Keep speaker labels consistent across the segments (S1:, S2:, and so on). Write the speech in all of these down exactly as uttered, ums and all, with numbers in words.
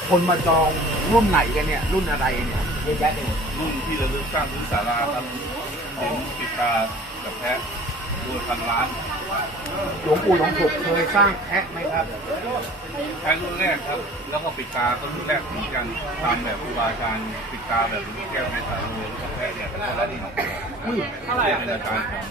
S1: คนมาจองรุ่นไหนกันเนี่ยรุ่นอะไรเนี่ยเยอะแยะเลย
S2: รุ่นที่เราเลือกสร้างพื้นศาลาครับเป็นปิดตากับแพะรวมพันล้าน
S1: หลวงปู่ทองสุขเคยสร้างแพะไหมครับ
S2: แพะรุ่นแรกครับ แล้วก็ปิดตาก็รุ่นแรกเหมือนกันตามแบบครูบาอาจารย์ปิดตาแบบลูกแก้วในสารูแล้วก็แพะเนี่ยเป็นคนละที่หนองบัว
S1: อุ้ย
S2: เป็นอาจารย์ของ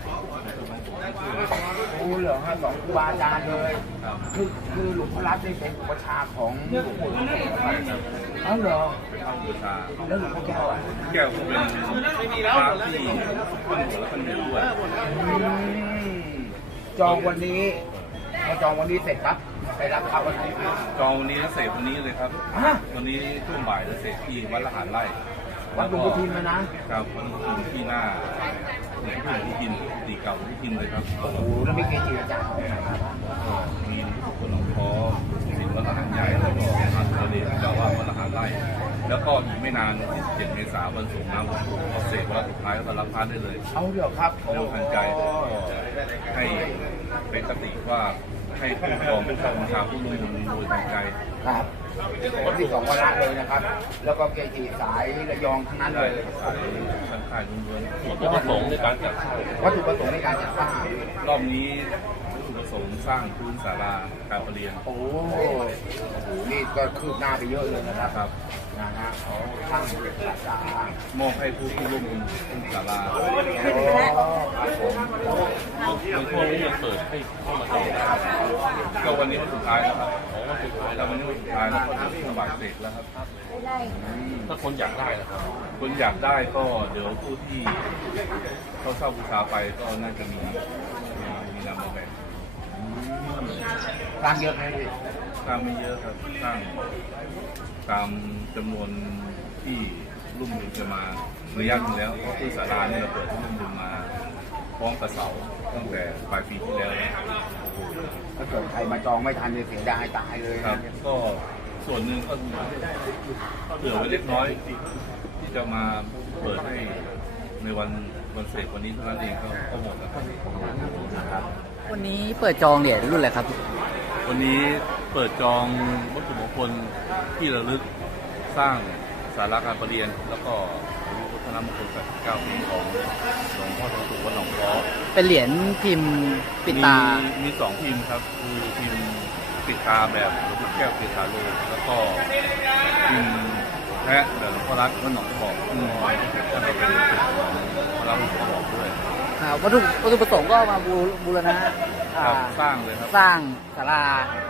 S1: โอ้เหรอฮะสองครูบาอาจารย์เลย
S2: ครับ
S1: คือคือหลวงพ่อรัตน์ได้เป็นอุปชฌาย์ของหลวงปู่ทองสุขครับอ๋อเหรอ
S2: เป็นพระบูชา
S1: แล้วหลวงพ่อแก้วอ่ะ
S2: แก้วก็เป็นพระที่ขึ้นหัวและขึ้นเหนือด้วย
S1: อืมจองวันนี้พอจองวันนี้เสร็จครับไปรับข้าววันไหนครับ
S2: จองวันนี้แล้วเสร็จวันนี้เลยครับ
S1: ฮะ
S2: วันนี้ช่วงบ่ายแล้วเสร็จที่วัดละหารไร่
S1: วัดหลวงปู่ทิมนะนะครับ
S2: วัดหลวงปู่ทิมที่หน้าหลวงปู่ที่กินตีเก่าที่กินเลยครับ
S1: โอ้โหแล้วมีเกจิอาจารย์ไหนครับ
S2: มีคนหลวงพ่อสิงห์วัดละหารใหญ่แล้วก็ท่านพระเดชเจ้าว่าวัดละหารไร่แล้วก็อีกไม่นานวันที่สิบเจ็ดเมษายนวันส่งน้ำหลวงปู่พอเสร็จวันสุดท้ายก็รับพระได้เลย
S1: เอาเดี๋ยวครับ
S2: เร็วทันใจก็ให้เป็นสติว่าให้ผู้ครองผู้ครองชาวผู้รุ่งเรืองรวยทันใจ
S1: ครับวันที่สองวันละเลยนะครับ แล้วก็เกจิสายระยองทั้งนั้นเล
S2: ได้
S1: ย
S2: ขายท่านขายล้วน
S3: วัตถุประสงค์ในการจัดสร้าง
S1: วัตถุประสงค์ในการจัดสร้าง
S2: ๆรอบนี้วัตถุประสงค์สร้างพื้นศาลาการประเรียน
S1: โอ้โหนี่ก็คืบหน้าไปเยอะเลยนะครับ
S2: ครับ
S1: นะฮะเขาสร้างเป็นศาสนาม
S2: อบให้ผู้ที่ร่วมบุญพื้นศาลา
S1: โอ้ครับผม
S3: ในช่วงนี้ยังเปิดให้เข้ามาจองได้
S2: ก็วันนี้วันสุดท้ายแล้วครับ
S3: ของวันสุดท้าย
S2: แล้
S3: แล้ว ว
S2: วันนี้วันสุดท้ายแล้วก็ช่วงบ่ายเสร็จแล้วครับ
S3: ถ้าคนอยากได้นะครับ
S2: คนอยากได้ก็เดี๋ยวผู้ที่เขาเช่าบูชาไปก็น่าจะมีมีมีนำมาแบ่ง
S1: สร้างเยอะไหมพี่
S2: สร้างไม่เยอะครับสร้างตามจำนวนที่รุ่มบุญจะมาระยะหนึงแล้วเพราะคือศาลาเนี่ยเราเปิดให้รุ่มบุญมาพร้อมกระเสาตั้งแต่ปลายปีที่แล้วแล้ว
S1: ถ้าเกิดใครมาจองไม่ทันเนี่ยเสียดายตายเลย
S2: ครับ ก็ส่วนหนึ่งก็เหลือไว้เล็กน้อยที่จะมาเปิดให้ในวันวันเสร็จวันนี้เท่านั้นเองก็ก็หมดแล้วครับ
S1: นะครับ
S4: วันนี้เปิดจองเหรียญรุ่นอะไรครับ
S2: วันนี้เปิดจองวัตถุมงคลที่ระลึกสร้างศาลาการประเรียน แล้วก็อายุวัฒนมงคลแปดสิบเก้าปีของหลวงพ่อทองสุขวัดหนองค้อ
S4: เป็นเหรียญพิมพ์ปิดตา
S2: มีสองพิมพ์ครับคือพิมพ์ปิดตาแบบหลวงพ่อแก้วเกศาโลแล้วก็พิมพ์แพะแบบหลวงพ่อรัตน์วัดหนองบอกซึ่งท่านก็เป็นศิษย์ของพระรัตน์หลวงพ่อบอกด้วย
S4: อ่าวัตถุวัตถุประสงค์ก็มาบูบูรณะอ่า
S2: ครับสร้างเลยครับ
S4: สร้างศาลาร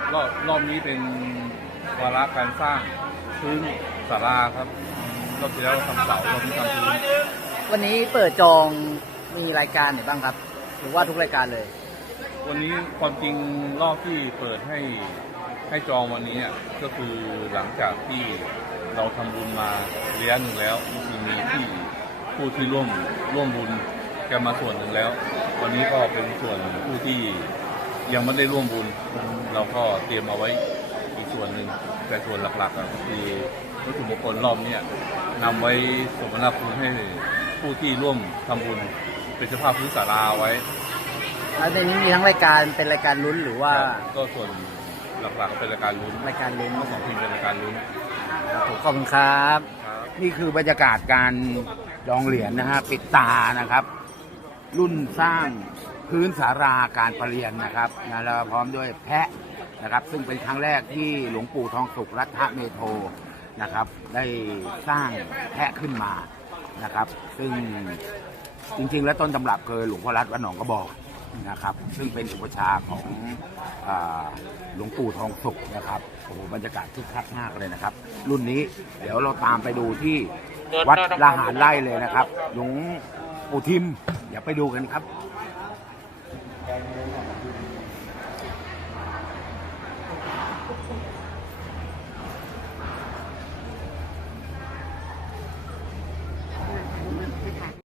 S2: อบรอบนี้เป็นวาระการสร้างพื้นศาลาครับรอบที่แล้วทำเสารอบนี้ทำพื้น
S4: วันนี้เปิดจองมีรายการไหนบ้างครับ หรือว่าทุกรายการเลย
S2: วันนี้ความจริงรอบที่เปิดให้ให้จองวันนี้เนี่ยก็คือหลังจากที่เราทำบุญมาระยะหนึ่งแล้วก็คือมีที่ผู้ที่ร่วมร่วมบุญแกมาส่วนหนึ่งแล้ว วันนี้ก็เป็นส่วนผู้ที่ยังไม่ได้ร่วมบุญ เราก็เตรียมเอาไว้อีกส่วนหนึ่งแต่ส่วนหลักๆก็คือวัตถุมงคลรอบนี้นำไว้สมนาคุณให้ผู้ที่ร่วมทำบุญเป็นเจ้าภาพพื้นศาลาไว้
S4: แล้วในนี้มีทั้งรายการเป็นรายการลุ้นหรือว่า
S2: ก็ส่วนหลักๆก็เป็นรายการลุ้น
S4: รายการลุ้น
S2: ทั้งสองทีมเป็นรายการลุ้น
S4: ขอบคุณครับ
S1: นี่คือบรรยากาศการจองเหรียญนะฮะปิดตานะครับ รุ่นสร้างพื้นสาราการประเรียนนะครับนะแล้วพร้อมด้วยแพะนะครับ ซึ่งเป็นครั้งแรกที่หลวงปู่ทองสุขรัตนเมโทนะครับ ได้สร้างแพะขึ้นมานะครับ ซึ่งจริงๆ แล้วต้นตำรับคือหลวงพ่อรัตน์วัดหนองกระบอกนะครับ ซึ่งเป็นอุปชฌาย์ของอ่าหลวงปู่ทองสุขนะครับโอ้โหบรรยากาศคึกคักมากเลยนะครับ รุ่นนี้เดี๋ยวเราตามไปดูที่วัดละหารไร่เลยนะครับหลวงปู่ทิมเดี๋ยวไปดูกันครับ